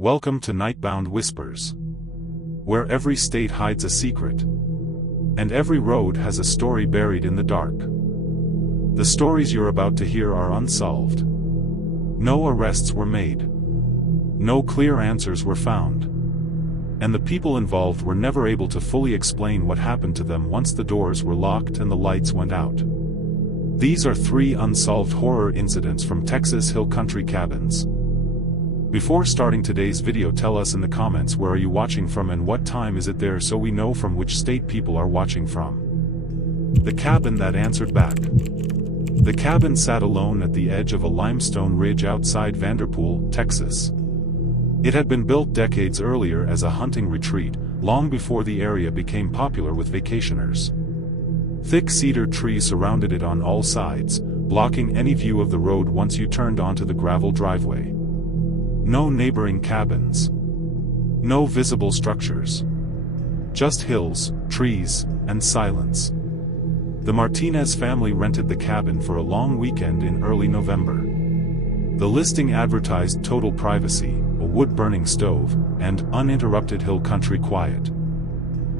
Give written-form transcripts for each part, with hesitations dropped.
Welcome to Nightbound Whispers, where every state hides a secret, and every road has a story buried in the dark. The stories you're about to hear are unsolved. No arrests were made. No clear answers were found. And the people involved were never able to fully explain what happened to them once the doors were locked and the lights went out. These are 3 unsolved horror incidents from Texas Hill Country cabins. Before starting today's video, tell us in the comments where are you watching from and what time is it there so we know from which state people are watching from. The cabin that answered back. The cabin sat alone at the edge of a limestone ridge outside Vanderpool, Texas. It had been built decades earlier as a hunting retreat, long before the area became popular with vacationers. Thick cedar trees surrounded it on all sides, blocking any view of the road once you turned onto the gravel driveway. No neighboring cabins. No visible structures. Just hills, trees, and silence. The Martinez family rented the cabin for a long weekend in early November. The listing advertised total privacy, a wood-burning stove, and uninterrupted hill country quiet.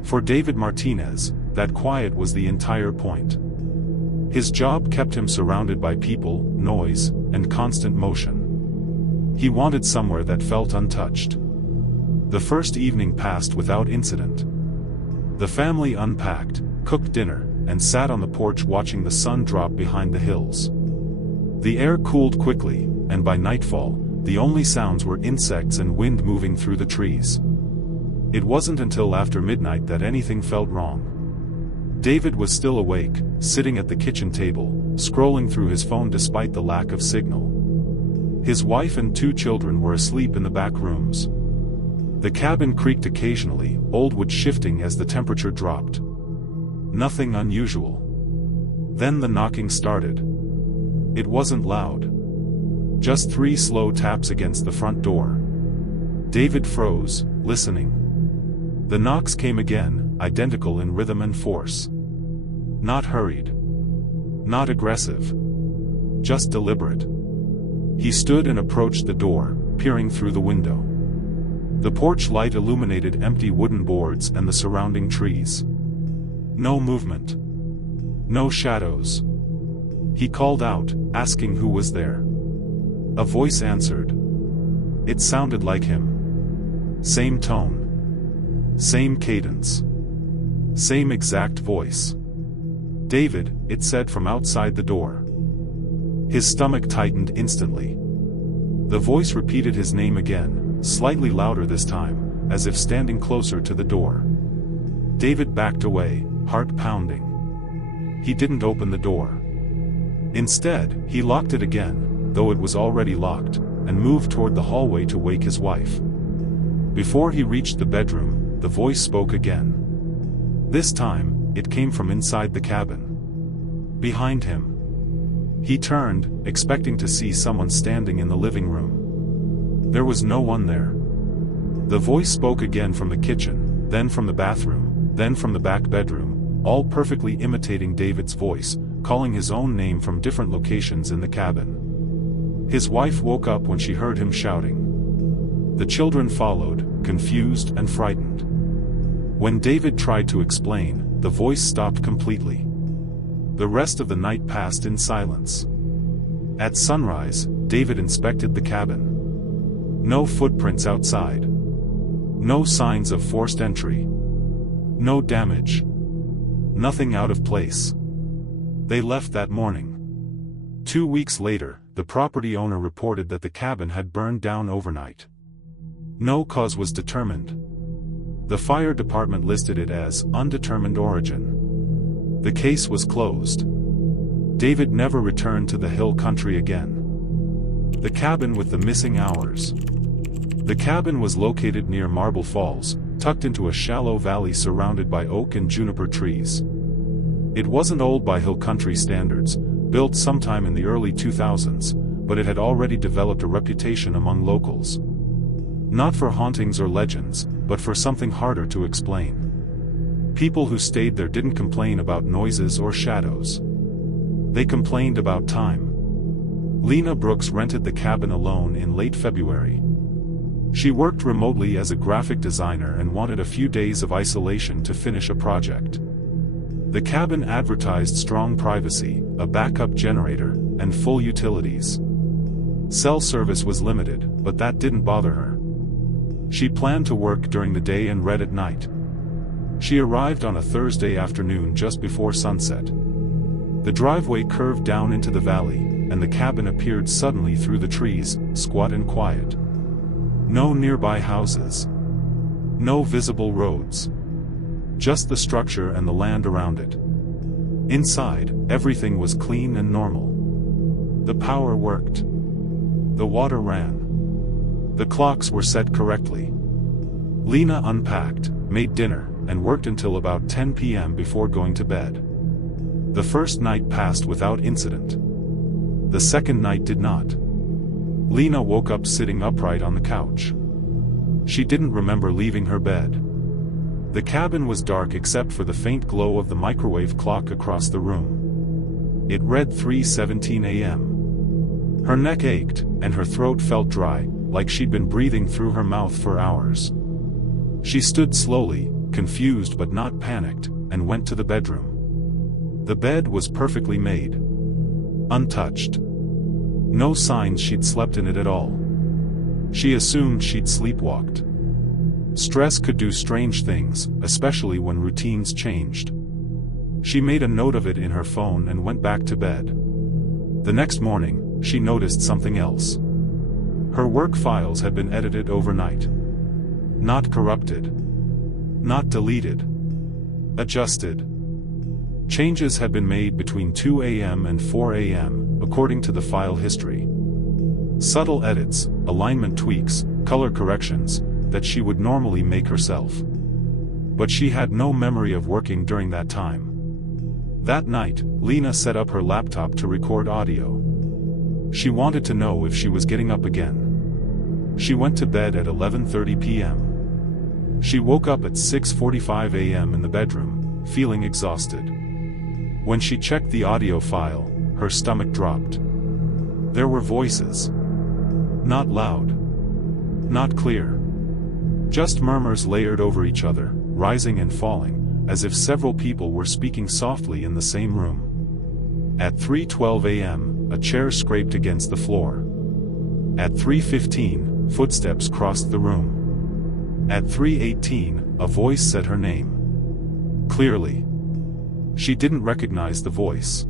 For David Martinez, that quiet was the entire point. His job kept him surrounded by people, noise, and constant motion. He wanted somewhere that felt untouched. The first evening passed without incident. The family unpacked, cooked dinner, and sat on the porch watching the sun drop behind the hills. The air cooled quickly, and by nightfall, the only sounds were insects and wind moving through the trees. It wasn't until after midnight that anything felt wrong. David was still awake, sitting at the kitchen table, scrolling through his phone despite the lack of signal. His wife and 2 children were asleep in the back rooms. The cabin creaked occasionally, old wood shifting as the temperature dropped. Nothing unusual. Then the knocking started. It wasn't loud. Just 3 slow taps against the front door. David froze, listening. The knocks came again, identical in rhythm and force. Not hurried. Not aggressive. Just deliberate. He stood and approached the door, peering through the window. The porch light illuminated empty wooden boards and the surrounding trees. No movement. No shadows. He called out, asking who was there. A voice answered. It sounded like him. Same tone. Same cadence. Same exact voice. David, it said from outside the door. His stomach tightened instantly. The voice repeated his name again, slightly louder this time, as if standing closer to the door. David backed away, heart pounding. He didn't open the door. Instead, he locked it again, though it was already locked, and moved toward the hallway to wake his wife. Before he reached the bedroom, the voice spoke again. This time, it came from inside the cabin. Behind him. He turned, expecting to see someone standing in the living room. There was no one there. The voice spoke again from the kitchen, then from the bathroom, then from the back bedroom, all perfectly imitating David's voice, calling his own name from different locations in the cabin. His wife woke up when she heard him shouting. The children followed, confused and frightened. When David tried to explain, the voice stopped completely. The rest of the night passed in silence. At sunrise, David inspected the cabin. No footprints outside. No signs of forced entry. No damage. Nothing out of place. They left that morning. 2 weeks later, the property owner reported that the cabin had burned down overnight. No cause was determined. The fire department listed it as undetermined origin. The case was closed. David never returned to the hill country again. The cabin with the missing hours. The cabin was located near Marble Falls, tucked into a shallow valley surrounded by oak and juniper trees. It wasn't old by hill country standards, built sometime in the early 2000s, but it had already developed a reputation among locals. Not for hauntings or legends, but for something harder to explain. People who stayed there didn't complain about noises or shadows. They complained about time. Lena Brooks rented the cabin alone in late February. She worked remotely as a graphic designer and wanted a few days of isolation to finish a project. The cabin advertised strong privacy, a backup generator, and full utilities. Cell service was limited, but that didn't bother her. She planned to work during the day and read at night. She arrived on a Thursday afternoon just before sunset. The driveway curved down into the valley, and the cabin appeared suddenly through the trees, squat and quiet. No nearby houses. No visible roads. Just the structure and the land around it. Inside, everything was clean and normal. The power worked. The water ran. The clocks were set correctly. Lena unpacked, made dinner, and worked until about 10 p.m. before going to bed. The first night passed without incident. The second night did not. Lena woke up sitting upright on the couch. She didn't remember leaving her bed. The cabin was dark except for the faint glow of the microwave clock across the room. It read 3:17 a.m. Her neck ached, and her throat felt dry, like she'd been breathing through her mouth for hours. She stood slowly, confused but not panicked, and went to the bedroom. The bed was perfectly made. Untouched. No signs she'd slept in it at all. She assumed she'd sleepwalked. Stress could do strange things, especially when routines changed. She made a note of it in her phone and went back to bed. The next morning, she noticed something else. Her work files had been edited overnight. Not corrupted. Not deleted. Adjusted. Changes had been made between 2 a.m. and 4 a.m., according to the file history. Subtle edits, alignment tweaks, color corrections, that she would normally make herself. But she had no memory of working during that time. That night, Lena set up her laptop to record audio. She wanted to know if she was getting up again. She went to bed at 11:30 p.m. She woke up at 6:45 a.m. in the bedroom, feeling exhausted. When she checked the audio file, her stomach dropped. There were voices. Not loud. Not clear. Just murmurs layered over each other, rising and falling, as if several people were speaking softly in the same room. At 3:12 a.m., a chair scraped against the floor. At 3:15, footsteps crossed the room. At 3:18, a voice said her name. Clearly. She didn't recognize the voice.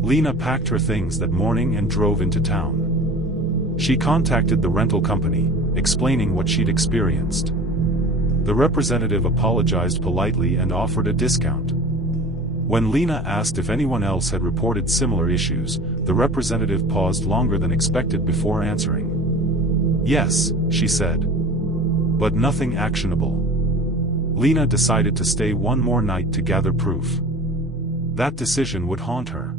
Lena packed her things that morning and drove into town. She contacted the rental company, explaining what she'd experienced. The representative apologized politely and offered a discount. When Lena asked if anyone else had reported similar issues, the representative paused longer than expected before answering. Yes, she said. But nothing actionable. Lena decided to stay one more night to gather proof. That decision would haunt her.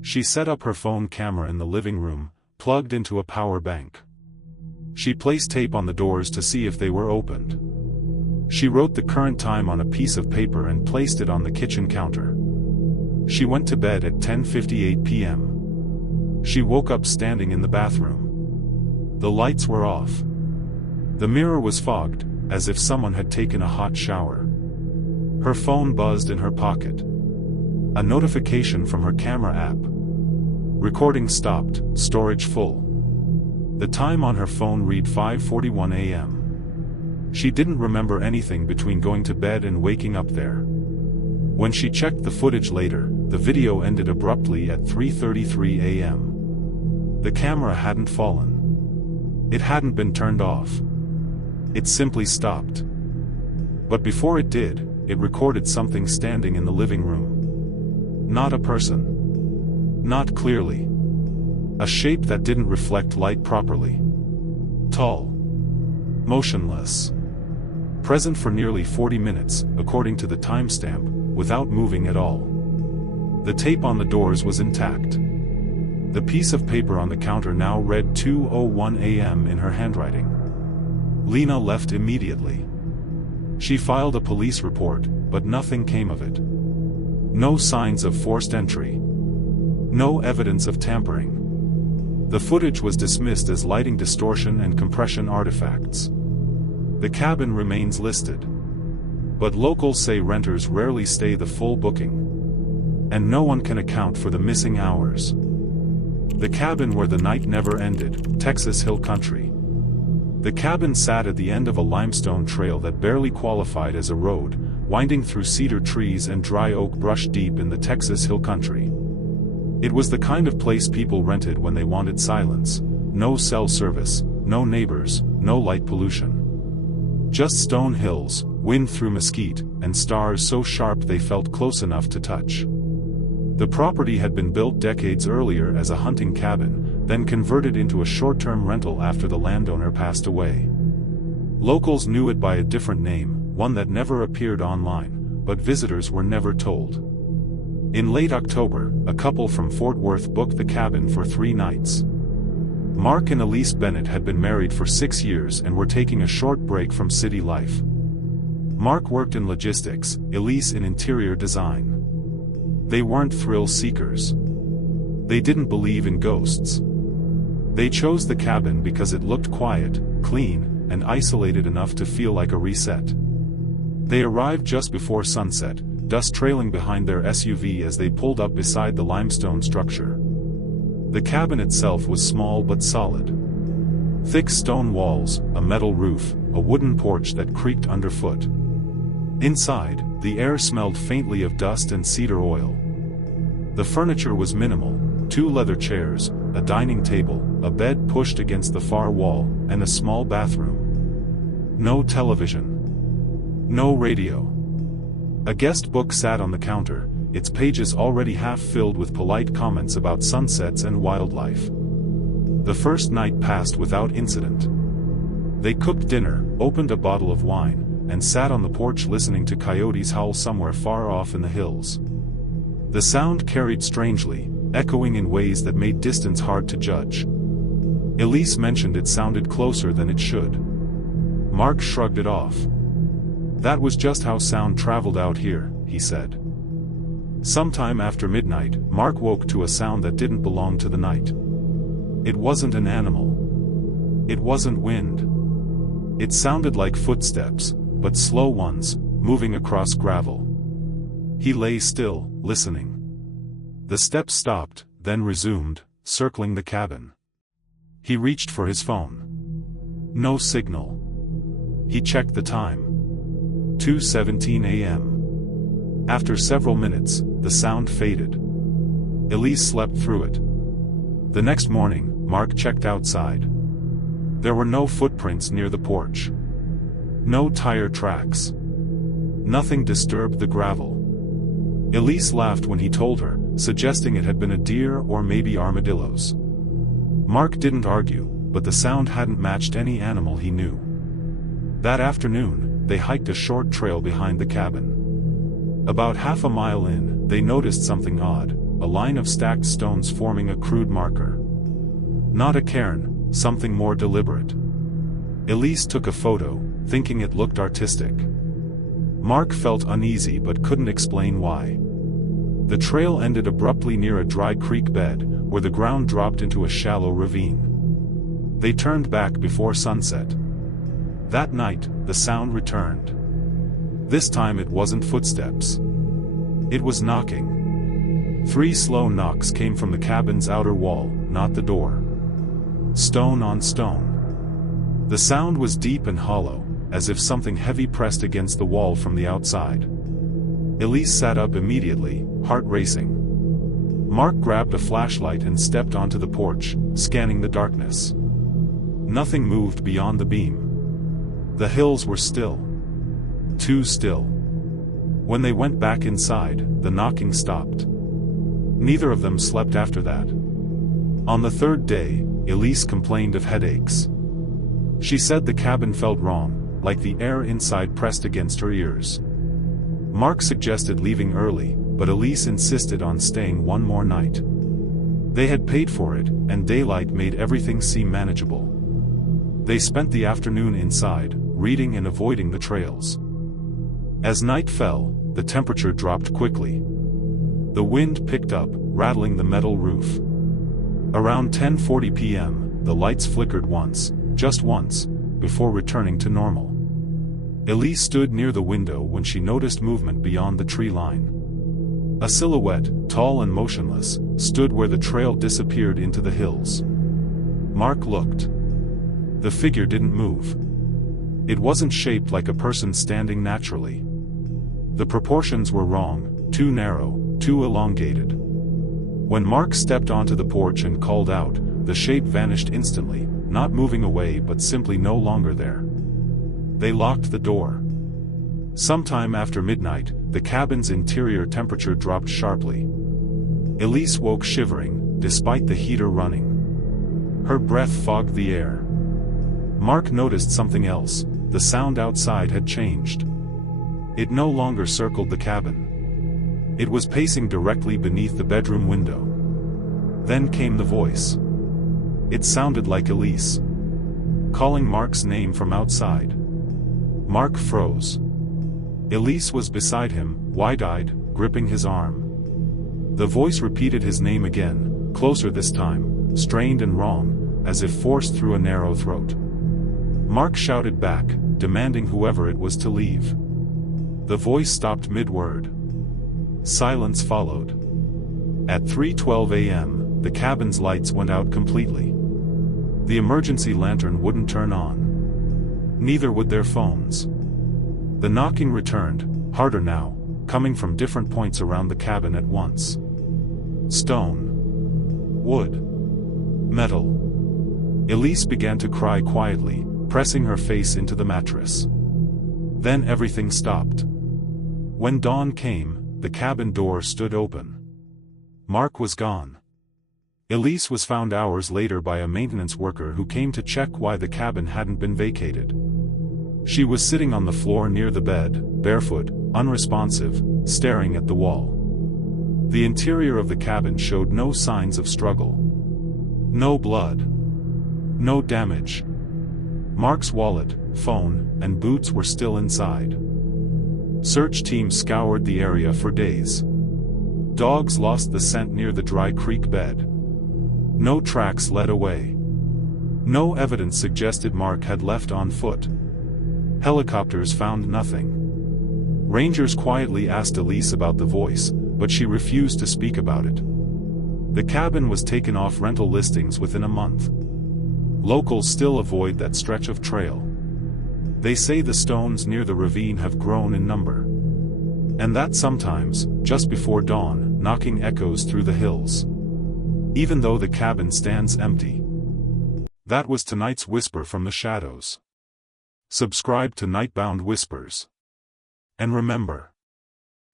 She set up her phone camera in the living room, plugged into a power bank. She placed tape on the doors to see if they were opened. She wrote the current time on a piece of paper and placed it on the kitchen counter. She went to bed at 10:58 p.m. She woke up standing in the bathroom. The lights were off. The mirror was fogged, as if someone had taken a hot shower. Her phone buzzed in her pocket. A notification from her camera app. Recording stopped, storage full. The time on her phone read 5:41 a.m. She didn't remember anything between going to bed and waking up there. When she checked the footage later, the video ended abruptly at 3:33 a.m. The camera hadn't fallen. It hadn't been turned off. It simply stopped. But before it did, it recorded something standing in the living room. Not a person. Not clearly. A shape that didn't reflect light properly. Tall. Motionless. Present for nearly 40 minutes, according to the timestamp, without moving at all. The tape on the doors was intact. The piece of paper on the counter now read 2:01 a.m. in her handwriting. Lena left immediately. She filed a police report, but nothing came of it. No signs of forced entry. No evidence of tampering. The footage was dismissed as lighting distortion and compression artifacts. The cabin remains listed. But locals say renters rarely stay the full booking. And no one can account for the missing hours. The cabin where the night never ended, Texas Hill Country. The cabin sat at the end of a limestone trail that barely qualified as a road, winding through cedar trees and dry oak brush deep in the Texas Hill Country. It was the kind of place people rented when they wanted silence, no cell service, no neighbors, no light pollution. Just stone hills, wind through mesquite, and stars so sharp they felt close enough to touch. The property had been built decades earlier as a hunting cabin, then converted into a short-term rental after the landowner passed away. Locals knew it by a different name, one that never appeared online, but visitors were never told. In late October, a couple from Fort Worth booked the cabin for 3 nights. Mark and Elise Bennett had been married for 6 years and were taking a short break from city life. Mark worked in logistics, Elise in interior design. They weren't thrill seekers. They didn't believe in ghosts. They chose the cabin because it looked quiet, clean, and isolated enough to feel like a reset. They arrived just before sunset, dust trailing behind their SUV as they pulled up beside the limestone structure. The cabin itself was small but solid. Thick stone walls, a metal roof, a wooden porch that creaked underfoot. Inside, the air smelled faintly of dust and cedar oil. The furniture was minimal: 2 leather chairs, a dining table, a bed pushed against the far wall, and a small bathroom. No television. No radio. A guest book sat on the counter, its pages already half filled with polite comments about sunsets and wildlife. The first night passed without incident. They cooked dinner, opened a bottle of wine, and sat on the porch listening to coyotes howl somewhere far off in the hills. The sound carried strangely, echoing in ways that made distance hard to judge. Elise mentioned it sounded closer than it should. Mark shrugged it off. "That was just how sound traveled out here," he said. Sometime after midnight, Mark woke to a sound that didn't belong to the night. It wasn't an animal. It wasn't wind. It sounded like footsteps, but slow ones, moving across gravel. He lay still, listening. The steps stopped, then resumed, circling the cabin. He reached for his phone. No signal. He checked the time. 2:17 a.m. After several minutes, the sound faded. Elise slept through it. The next morning, Mark checked outside. There were no footprints near the porch. No tire tracks. Nothing disturbed the gravel. Elise laughed when he told her, suggesting it had been a deer or maybe armadillos. Mark didn't argue, but the sound hadn't matched any animal he knew. That afternoon, they hiked a short trail behind the cabin. About half a mile in, they noticed something odd, a line of stacked stones forming a crude marker. Not a cairn, something more deliberate. Elise took a photo, thinking it looked artistic. Mark felt uneasy but couldn't explain why. The trail ended abruptly near a dry creek bed, where the ground dropped into a shallow ravine. They turned back before sunset. That night, the sound returned. This time it wasn't footsteps. It was knocking. 3 slow knocks came from the cabin's outer wall, not the door. Stone on stone. The sound was deep and hollow, as if something heavy pressed against the wall from the outside. Elise sat up immediately, heart racing. Mark grabbed a flashlight and stepped onto the porch, scanning the darkness. Nothing moved beyond the beam. The hills were still. Too still. When they went back inside, the knocking stopped. Neither of them slept after that. On the 3rd day, Elise complained of headaches. She said the cabin felt wrong, like the air inside pressed against her ears. Mark suggested leaving early, but Elise insisted on staying one more night. They had paid for it, and daylight made everything seem manageable. They spent the afternoon inside, reading and avoiding the trails. As night fell, the temperature dropped quickly. The wind picked up, rattling the metal roof. Around 10:40 p.m., the lights flickered once, just once, before returning to normal. Elise stood near the window when she noticed movement beyond the tree line. A silhouette, tall and motionless, stood where the trail disappeared into the hills. Mark looked. The figure didn't move. It wasn't shaped like a person standing naturally. The proportions were wrong, too narrow, too elongated. When Mark stepped onto the porch and called out, the shape vanished instantly, not moving away but simply no longer there. They locked the door. Sometime after midnight, the cabin's interior temperature dropped sharply. Elise woke shivering, despite the heater running. Her breath fogged the air. Mark noticed something else. The sound outside had changed. It no longer circled the cabin. It was pacing directly beneath the bedroom window. Then came the voice. It sounded like Elise, calling Mark's name from outside. Mark froze. Elise was beside him, wide-eyed, gripping his arm. The voice repeated his name again, closer this time, strained and wrong, as if forced through a narrow throat. Mark shouted back, demanding whoever it was to leave. The voice stopped mid-word. Silence followed. At 3:12 a.m., the cabin's lights went out completely. The emergency lantern wouldn't turn on. Neither would their phones. The knocking returned, harder now, coming from different points around the cabin at once. Stone. Wood. Metal. Elise began to cry quietly, pressing her face into the mattress. Then everything stopped. When dawn came, the cabin door stood open. Mark was gone. Elise was found hours later by a maintenance worker who came to check why the cabin hadn't been vacated. She was sitting on the floor near the bed, barefoot, unresponsive, staring at the wall. The interior of the cabin showed no signs of struggle. No blood. No damage. Mark's wallet, phone, and boots were still inside. Search teams scoured the area for days. Dogs lost the scent near the dry creek bed. No tracks led away. No evidence suggested Mark had left on foot. Helicopters found nothing. Rangers quietly asked Elise about the voice, but she refused to speak about it. The cabin was taken off rental listings within a month. Locals still avoid that stretch of trail. They say the stones near the ravine have grown in number. And that sometimes, just before dawn, knocking echoes through the hills. Even though the cabin stands empty. That was tonight's Whisper from the Shadows. Subscribe to Nightbound Whispers. And remember,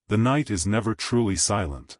the night is never truly silent.